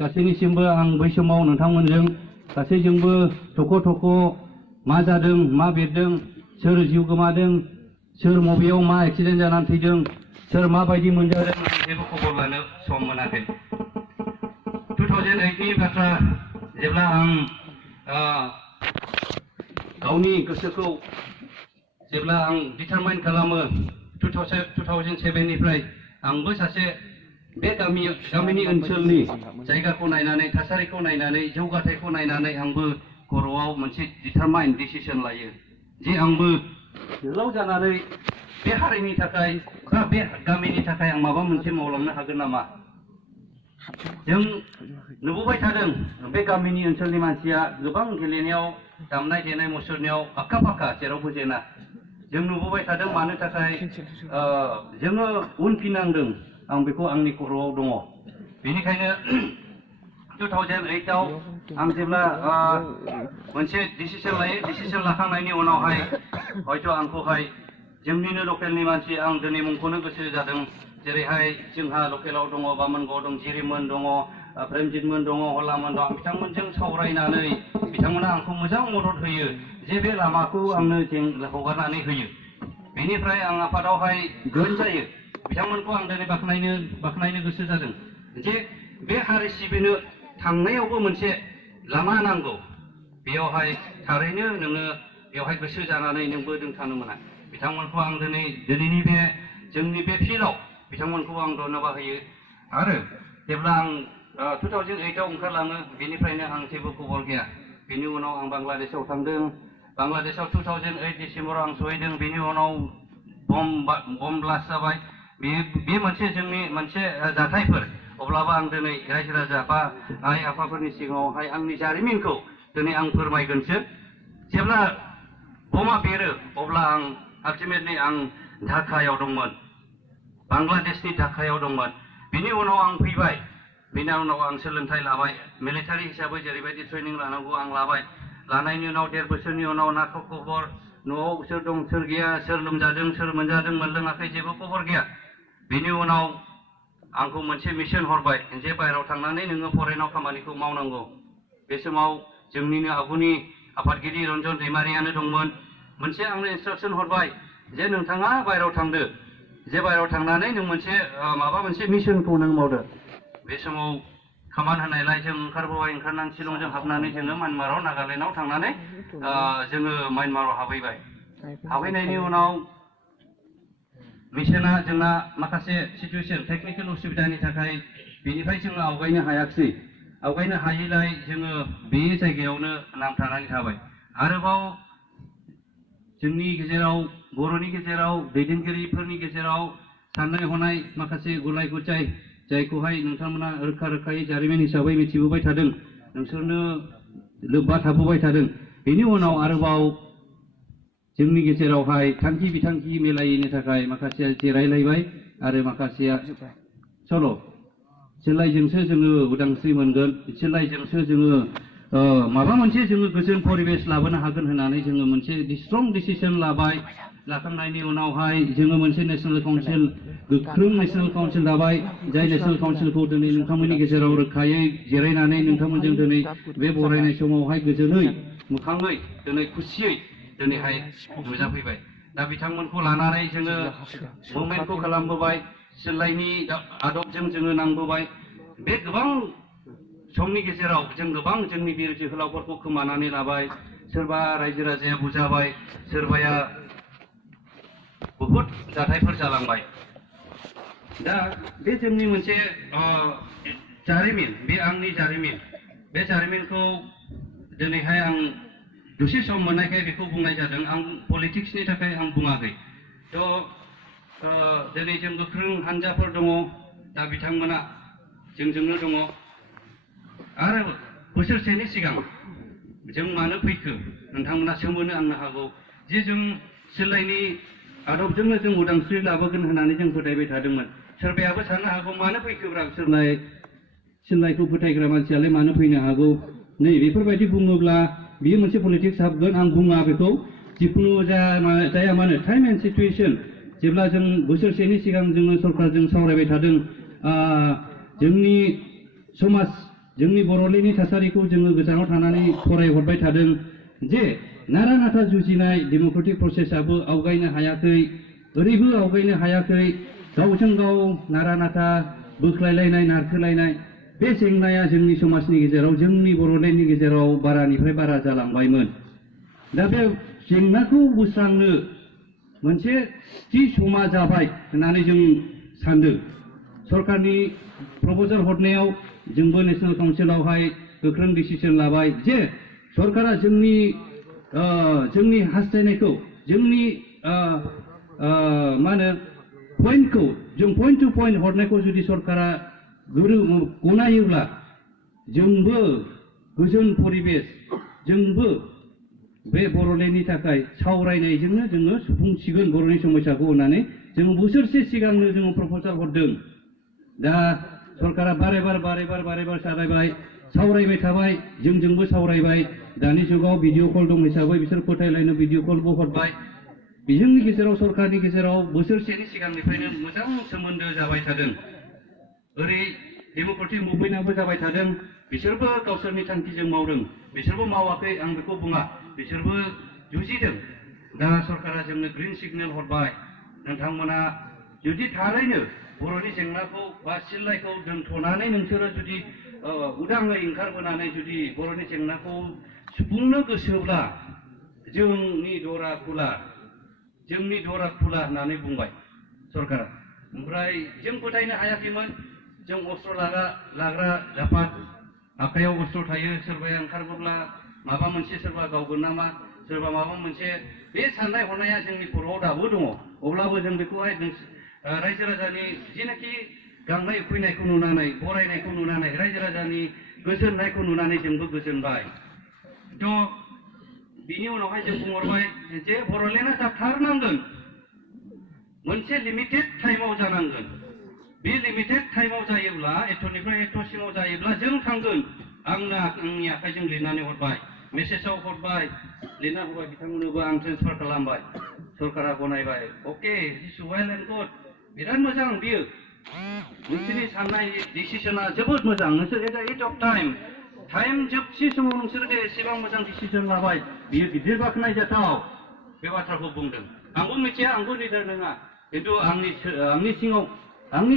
गासैनिसिमबो आं बै समाव नोंथांमोनजों गासैजोंबो थख' मा जादों मा बेरदों सोर जिउ गोमादों सोर मबेयाव मा एक्सिडेन्ट जानानै थैदों सोर माबायदि मोनजादों आं जेबो खबर लानो सम मोनाखै 2008 नि बाथ्रा जेब्ला आं गावनि गोसोखौ जेब्ला आं डिटारमाइन खालामो 2007 निफ्राय आंबो सासे बे गामिनि ओनसोलनि जायगाखौ नायनानै थासारिखौ नायनानै जौगाथायखौ नायनानै आंबो खर'आव मोनसे डिटारमाइन डिसिसन लायो जे आंबो जोहोलाव जानानै बे हारिनि थाखाय बा बे गामिनि थाखाय आं माबा मोनसे मावलांनो हागोन नामा जों नुबोबाय थादों बे गामिनि ओनसोलनि मानसिया गोबां गेलेनायाव दामनाय देनाय मुसुरनायाव आखा फाखा जेरावबो जेना जों नुबोबाय थादों मानो थाखाय जोङो उनफिननांदों आं बेखौ आंनि खर'आव दङ बेनिखायनो 2008 आव आं जेब्ला मोनसे डिसिसन लायो डिसिसन लाखांनायनि उनावहाय हयथ' आंखौहाय जोंनिनो लकेलनि मानसि आं दिनै मुंखौनो गोसो जादों जेरैहाय जोंहा लकेलाव दङ बामोनगावआव दं जिरिमोन दङ प्रेमजितमोन दङ हलामोन दं बिथांमोनजों सावरायनानै बिथांमोना आंखौ मोजां मदद होयो जे बे लामाखौ आंनो हगारनानै होयो बेनिफ्राय आं आफादावहाय जइन जायो बिथांमोनखौ आं दिनै बाख्नायनो गोसो जादों जे बे हारि सिबिनो थांनायावबो मोनसे लामा नांगौ बेयावहाय थारैनो नोङो बेवहाय गोसो जानानै नोंबो थानो मोना बिथांमोनखौ आं दिनैनि बे जोंनि बे फिल्डआव बिथांमोनखौ आं धन्यबाद होयो आरो जेब्ला आं 2008 आव ओंखारलाङो बेनिफ्रायनो आं जेबो खबर गैया बेनि उनाव आं बांलादेशआव थांदों बांलादेशआव 2008 डिसेम्बराव आं सहैदों बेनि उनाव बम ब्लास्ट जाबाय बे मोनसे जोंनि मोनसे जाथायफोर अब्लाबो आं दिनै रायजो राजा बा आइ आफाफोरनि सिगाङावहाय आंनि जारिमिनखौ दिनै आं फोरमायगोनसो जेब्ला बमा बेरो अब्ला आं आल्टिमेटलि आं ढाकायाव दंमोन बांलादेशनि ढाकायाव दंमोन बेनि उनाव आं फैबाय बेनि उनाव आं सोलोंथाइ लाबाय मिलिटारि हिसाबै जेरैबायदि ट्रेनिं लानांगौ आं लाबाय लानायनि उनाव 1.5 बोसोरनि उनाव ना खबर न'आव सोर दं सोर गैया सोर लोमजादों सोर मोनजादों मोनलोङाखै जेबो खबर गैया बेनि उनाव आंखौ मोनसे मिशन हरबाय जे बाहेरायाव थांनानै नोङो फरेनाव खामानिखौ मावनांगौ बे समाव जोंनिनो आगुनि आफादगिरि रन्जन दैमारियानो दंमोन मोनसे आंनो इन्सट्राक्सन हरबाय जे नोंथाङा बाहेरायाव थांदो जे बाहेरायाव थांनानै नों मोनसे माबा मोनसे मिशनखौ नों मावदो बे समाव खामान होनायलाय जों ओंखारनानै शिलंजों हाबनानै जोङो म्यानमाराव नागालेण्डआव थांनानै जोङो म्यानमाराव हाबहैनायनि उनाव मिशना जोंना माखासे सिचुएसन टेकनिकेल उसुबिदानि थाखाय बेनिफ्राय जोङो आवगायनो हायाखिसै आवगायनो हायैलाय जोङो बे जायगायावनो नांथानानै थाबाय आरोबाव जोंनि गेजेराव बर'नि गेजेराव दैदेनगिरिफोरनि गेजेराव साननाय हनाय माखासे गुलाय गुजाय जायखौहाय नोंथांमोना रोखायै जारिमिन हिसाबै मिथिबोबाय थादों नोंसोरनो लोब्बा थाबोबाय थादों बेनि उनाव आरोबाव जोंनि गेजेरावहाय थांखि बिथांखि मिलायैनि थाखाय माखासेया जिरायलायबाय आरो माखासेया चलो सिलाइजोंसो जोङो उदांस्रि मोनगोन सिलाइजोंसो जोङो माबा मोनसे जोङो गोजोन परिबेश लाबोनो हागोन होननानै जोङो मोनसे स्ट्रं डिसिसन लाबाय लाखांनायनि उनावहाय जोङो मोनसे नेशनेल काउन्सिल गोख्रों नेशनेल काउन्सिल दाबाय जाय नेशनेल काउन्सिलखौ दिनै नोंथांमोननि गेजेराव रोखायै जिरायनानै नोंथांमोनजों दिनै बे बरायनाय समावहाय गोजोनै मोखाङै दिनै खुसियै दिनैहाय नुजाफैबाय दा बिथांमोनखौ लानानै जोङो मुभमेन्टखौ खालामबोबाय सिलाइनि आदबजों जोङो नांबोबाय बे गोबां समनि गेजेराव जों गोबां जोंनि बिर जोहोलावफोरखौ खोमानानै लाबाय सोरबा रायजो राजाया बुजाबाय सोरबाया बहुद जाथायफोर जालांबाय दा बे जोंनि मोनसे जारिमिन बे आंनि जारिमिन बे जारिमिनखौ दिनैहाय आं दसे सम मोननायखाय बेखौ बुंनाय जादों आं पलिटिक्सनि थाखाय आं बुङाखै दिनै जों गोख्रों हानजाफोर दङ दा बिथांमोना जोंजोंनो दङ आरो बोसोरसेनि सिगां जों मानो फैखो नोंथांमोना सोमोनो आंनो हागौ जे जों सिलाइनि आदबजोंनो जों उदांस्रि लाबोगोन होननानै जों फोथायबाय थादोंमोन सोरबायाबो साननो हागौ मानो फैखोब्रा सिलाइखौ फोथायग्रा मानसियालाय मानो फैनो हागौ नै बेफोरबायदि बुङोब्ला बियो मोनसे पलिटिक्स हाबगोन आं बुङा बेखौ जिखुनु जाया मानो टाइम एन्ड सिचुएसन जेब्ला जों बोसोरसेनि सिगां जोङो सरकारजों सावरायबाय थादों जोंनि समाज जोंनि बर'लेण्डनि थासारिखौ जोङो गोजानाव थानानै फरायहरबाय थादों जे नारा नाथा जुजिनाय डेम'क्रेटिक प्रसेसआबो आवगायनो हायाखै, ओरैबो आवगायनो हायाखै, गावजों गाव नारा नाथा बोख्लायलायनाय नारखोलायनाय बे जेंनाया जोंनि समाजनि गेजेराव, जोंनि बर'लेण्डनि गेजेराव बारानिफ्राय बारा जालांबायमोन। दा बे जेंनाखौ बोस्रांनो मोनसे थि समा जाबाय होननानै जों सानदों। सरकारनि प्रप'जाल हरनायाव जोंबो नेशनेल काउन्सिलावहाय गोख्रों डिसिसन लाबाय जे सरकारा जोंनि हास्थायनायखौ, जोंनि मा होनो पइन्टखौ, जों पइन्ट टु पइन्ट हरनायखौ जुदि सरकारा गनायोब्ला जोंबो गोजोन परिबेस, जोंबो बे बर'लेण्डनि थाखाय सावरायनायजोंनो जोङो सुफुंसिगोन बर'नि समस्याखौ होननानै जों बोसोरसे सिगांनो जोङो प्रप'जाल हरदों। दा सरकारा बारे बार सावरायबाय, सावरायबाय थाबाय, जोंजोंबो सावरायबाय। दानि जुगाव भिडिअ' कल दं हिसाबै बिसोर फोथायलायनो भिडिअ' कलबो हरबाय। जोंनि गेजेराव, सरकारनि गेजेराव बोसोरसेनि सिगांनिफ्रायनो मोजां सोमोन्दो जाबाय थादों। ओरै डेम'क्रेटिक मुभमेन्टआबो जाबाय थादों। बिसोरबो गावसोरनि थांखिजों मावदों, बिसोरबो मावाखै आं बेखौ बुङा, बिसोरबो जुजिदों। दा सरकारा जोंनो ग्रिन सिगनेल हरबाय, नोंथांमोना जुदि थारैनो बर'नि जेंनाखौ बा सिल्लायखौ दोनथ'नानै नोंसोरो जुदि उदाङै ओंखारबोनानै जुदि बर'नि जेंनाखौ सुफुंनो गोसोब्ला जोंनि दरा खुला होननानै बुंबाय सरकारा। ओमफ्राय जों फोथायनो हायाखैमोन। जों अस्त्र लाग्रा जाफाद, आखायाव अस्त्र थायो, सोरबाया ओंखारबोब्ला माबा मोनसे सोरबा गावगोन नामा, सोरबा माबा मोनसे, बे साननाय हनाया जोंनि खर'आव दाबो दङ। अब्लाबो जों बेखौहाय रायजो राजानि जेनाखि गांनाय उखैनायखौ नुनानै, बरायनायखौ नुनानै, रायजो राजानि गोजोननायखौ नुनानै जोंबो गोजोनबाय। थ' बिनि उनावहाय जों बुंहरबाय जे बर'लेण्डआ जाथारनांगोन, मोनसे लिमिटेड टाइमाव जानांगोन। बे लिमिटेड टाइमाव जायोब्ला, एथ'निफ्राय एथ'सिमाव जायोब्ला जों थांगोन। आंनि आखाइजों लिरनानै हरबाय, मेसेजाव हरबाय, लिरना हरबाय, बिथांमोननोबो आं ट्रेन्सफार खालामबाय। सरकारा गनायबाय, अके इट्स वेल एन्ड गुड, बिराद मोजां बियो, नोंसोरनि साननाय डिसिसना जोबोद मोजां। नोंसोर at the and of time जोबसि समाव नोंसोर एसेबां मोजां डिसिसन लाबाय, बियो गिदिर बाख्नायजाथाव। बे बाथ्राखौ बुंदों। आंबो मिथिया, आंबो लिडार नङा, खिन्थु आंनि सिङाव, आंनि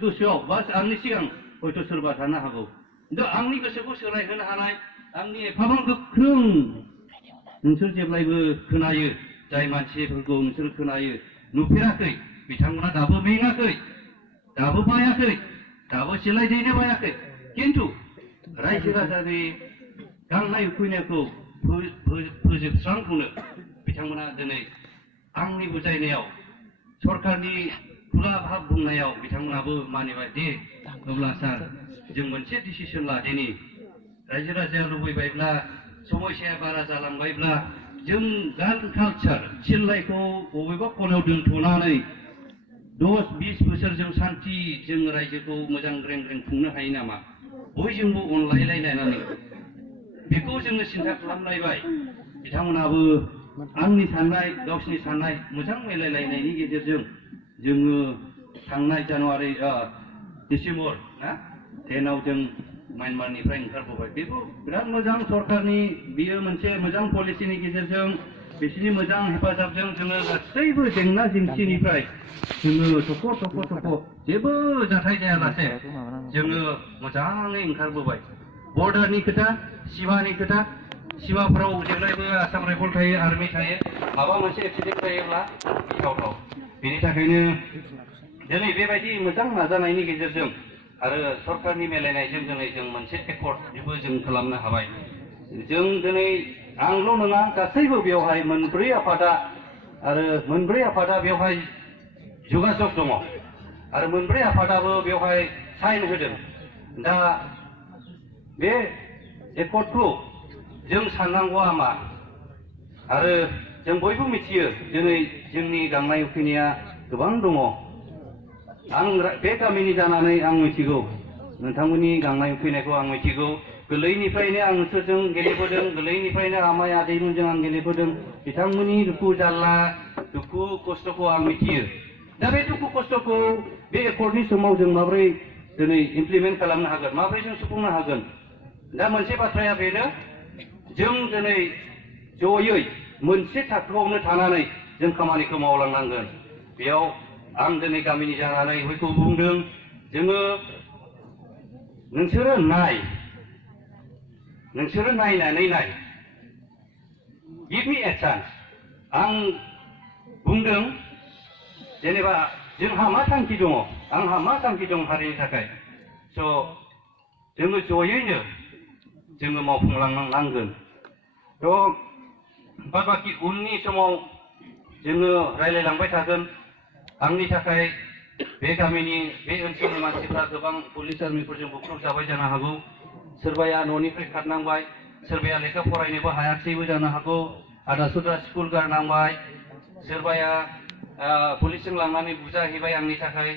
गोसोआव बा आंनि सिगां हयथ' सोरबा थानो हागौ, खिन्थु आंनि गोसोखौ सोलायहोनो हानाय आंनि एफाबां गोख्रों, नोंसोर जेब्लायबो खोनायो, जाय मानसिफोरखौ नोंसोर खोनायो, नुफेराखै, बिथांमोना दाबो मेङाखै, दाबो बायाखै, दाबो सोलायदेनो बायाखै। खिन्थु रायजो राजानि गांनाय उखैनायखौ फोजोबस्रांहोनो बिथांमोना दिनै आंनि बुजायनायाव, सरकारनि खुला भाब बुंनायाव बिथांमोनाबो मानिबाय दे अब्ला सार जों मोनसे डिसिसन लादिनि। रायजो राजाया लुबैबायब्ला, समस्याया बारा जालांबायब्ला जों गान कालचार सिल्लायखौ बबेबा खनायाव दोनथ'नानै 10-20 बोसोर जों सान्थि जों रायजोखौ मोजां ग्रें ग्रें खुंनो हायो नामा, बयजोंबो अनलायलायनानै। बेखौ जोङो सिन्था खालामलायबाय। बिथांमोनाबो आंनि साननाय, गावसिनि साननाय मोजां मिलायलायनायनि गेजेरजों जोङो थांनाय जानुवारि डिसेम्बर 10आव जों म्यानमारनिफ्राय ओंखारबोबाय। बेबो बिराद मोजां, सरकारनि बियो मोनसे मोजां पलिसिनि गेजेरजों, बिसोरनि मोजां हेफाजाबजों जोङो गासैबो जेंना जेंसिनिफ्राय जोङो थख' जेबो जाथाय जायालासे जोङो मोजाङै ओंखारबोबाय। बर्डारनि खोथा, सिमानि खोथा, सिमाफ्राव जेब्लायबो आसाम राइफल थायो, आर्मि थायो, माबा मोनसे एक्सिडेन्ट जायोब्ला गिथावथाव। बेनि थाखायनो दिनै बेबायदि मोजां नाजानायनि गेजेरजों आरो सरकारनि मिलायनायजों दिनै जों मोनसे एकर्डबो जों खालामनो हाबाय। जों दिनै आंल' नङा, गासैबो बेवहाय मोनब्रै आफादा बेवहाय जगाजग दङ आरो मोनब्रै आफादाबो बेवहाय साइन होदों। दा बे एकर्डखौ जों साननांगौआ मा, आरो जों बयबो मिथियो दिनै जोंनि गांनाय उखैनाया गोबां दङ। आं बे गामिनि जानानै आं मिथिगौ, नोंथांमोननि गांनाय उखैनायखौ आं मिथिगौ। गोरलैनिफ्रायनो आं नोंसोरजों गेलेबोदों, गोरलैनिफ्रायनो आमाय आदैमोनजों आं गेलेबोदों। बिथांमोननि दुखु जारला, दुखु खस्थ'खौ आं मिथियो। दा बे दुखु खस्थ'खौ बे एकर्डनि समाव जों माबोरै दिनै इमप्लिमेन्ट खालामनो हागोन, माबोरै जों सुफुंनो हागोन, दा मोनसे बाथ्राया बेनो जों दिनै जयै मोनसे थाखोआवनो थानानै जों खामानिखौ मावलांनांगोन। बेयाव आं दिनै गामिनि जानानै बयखौ बुंदों जोङो नोंसोरो नायनानै नाय गिभ मी ए चान्स। आं बुंदों जेनेबा जोंहा मा थांखि दङ, आंहा मा थांखि दं हारिनि थाखाय। स' जोङो जयैनो जोङो मावफुंलांनांगोन। थ' बाद बाखि उननि समाव जोङो रायलायलांबाय थागोन। आंनि थाखाय बे गामिनि बे ओनसोलनि मानसिफ्रा गोबां पुलिस आर्मिफोरजों बुख्रुबजाबाय जानो हागौ। सोरबाया न'निफ्राय खारनांबाय, सोरबाया लेखा फरायनोबो हायाखिसैबो जानो हागौ, आदा सुदा स्कुल गारनांबाय, सोरबाया पुलिसजों लांनानै बुजाहैबाय आंनि थाखाय।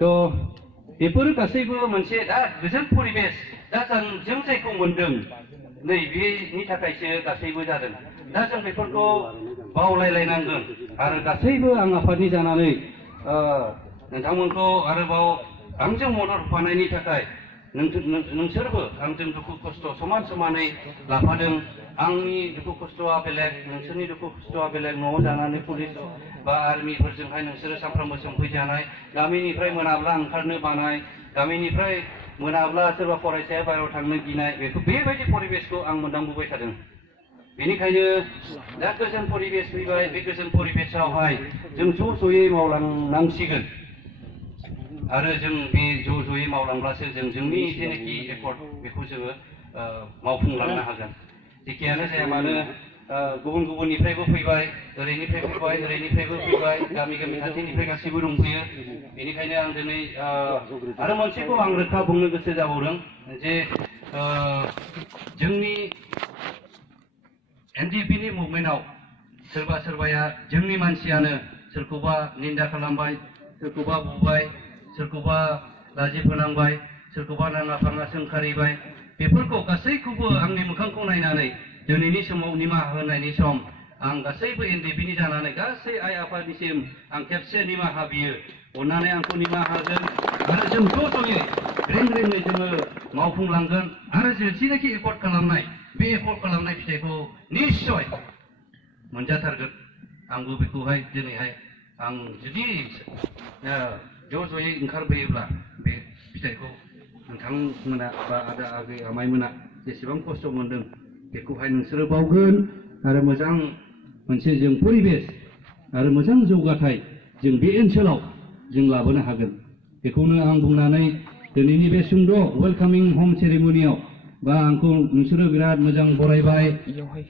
थ' बेफोरो गासैबो मोनसे दा गोजोन परिबेस दा जों जायखौ मोनदों नै बेनि थाखायसो गासैबो जादों। दा जों बेफोरखौ बावलायलायनांगोन आरो गासैबो आं आफादनि जानानै नोंथांमोनखौ आरोबाव आंजों मदद होफानायनि थाखाय नोंसोरबो आंजों दुखु खस्थ' समान समानै लाफादों। आंनि दुखु खस्थ'आ बेलेग, नोंसोरनि दुखु खस्थ'आ बेलेग। न'आव जानानै पुलिस बा आर्मिफोरजोंहाय नोंसोरो सानफ्रामबो सोंफैजानाय, गामिनिफ्राय मोनाब्ला ओंखारनो बानाय, गामिनिफ्राय मोनाब्ला सोरबा फरायसाया बाहेरायाव थांनो गिनाय, बेबायदि परिबेसखौ आं मोनदांबोबाय थादों। बेनिखायनो दा गोजोन परिबेस फैबाय। बे गोजोन परिबेसावहाय जों ज'यै मावलांनांसिगोन आरो जों बे ज'यै मावलांब्लासो जों जोंनि जेनाखि एफर्ट बेखौ जोङो मावफुंलांनो हागोन। जेखियानो जाया मानो गुबुन गुबुननिफ्रायबो फैबाय, ओरैनिफ्रायबो फैबाय, गामि खाथिनिफ्राय गासैबो दंफैयो। बेनिखायनो आं दिनै आरो मोनसेखौ आं रोखा बुंनो गोसो जाबावदों जे जोंनि एनडिएफबि नि मुभमेन्टआव सोरबाया जोंनि मानसियानो सोरखौबा निन्दा खालामबाय, सोरखौबा बुबाय, सोरखौबा लाजि फोनांबाय, सोरखौबा नाङा फाङा सोंखारिबाय। बेफोरखौ गासैखौबो आंनि मोखांखौ नायनानै दिनैनि समाव निमाहा होनायनि सम। आं गासैबो एनडिएफबि नि जानानै गासै आइ आफानिसिम आं खेबसे निमाहा बियो। अननानै आंखौ निमाहा होगोन आरो जों ज'यै रें-रेङै जोङो मावफुंलांगोन आरो जेसेनाखि एफर्ट खालामनाय बे एफर्ट खालामनाय फिथाइखौ निस्सय मोनजाथारगोन। आंबो बेखौहाय दिनैहाय आं जुदि ज'यै ओंखारबोयोब्ला बे फिथाइखौ नोंथांमोना बा आदा आगै आमाइमोना जेसेबां खस्थ' मोनदों बेखौहाय नोंसोरो बावगोन आरो मोजां मोनसे जों परिबेस आरो मोजां जौगाथाय जों बे ओनसोलाव जों लाबोनो हागोन। बेखौनो आं बुंनानै दिनैनि बे सुंद' वेलकामिं हम सेरेमनियाव बा आंखौ नोंसोरो बिराद मोजां बरायबाय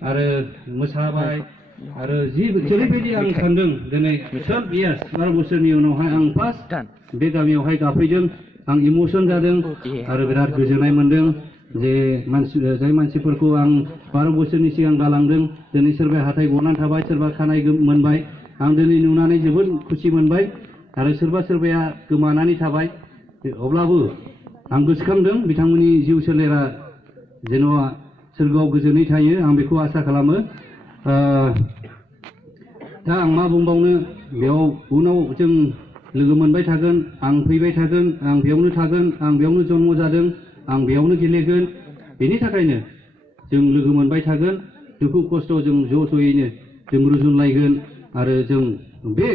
आरो मोसाबाय आरो जेरैबायदि आं सानदों दिनै 12 इयार्स 12 बोसोरनि उनावहाय आं फार्स्ट बे गामियावहाय गाफैदों। आं इमोसन जादों आरो बिराद गोजोननाय मोनदों जे जाय मानसिफोरखौ आं 12 बोसोरनि सिगां गालांदों दिनै सोरबाया हाथाय गनानै थाबाय, सोरबा खानाय मोनबाय। आं दिनै नुनानै जोबोद खुसि मोनबाय आरो सोरबाया गोमानानै थाबाय। अब्लाबो आं गोसोखांदों बिथांमोननि जिउ सोलेरा जेन' सोरगोआव गोजोनै थायो आं बेखौ आसा खालामो। दा आं मा बुंबावनो, बेयाव उनाव जों लोगो मोनबाय थागोन, आं फैबाय थागोन, आं बेयावनो थागोन, आं बेयावनो जन्म जादों, आं बेयावनो गेलेगोन। बेनि थाखायनो जों लोगो मोनबाय थागोन, दुखु खस्थ' जों ज'यैनो जों रुजुनलायगोन आरो जों बे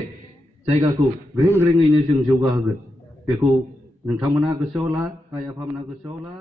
जायगाखौ रें-रेङैनो जों जौगाहोगोन। बेखौ नोंथांमोना गोसोआव ला, आइ आफामोना गोसोआव ला।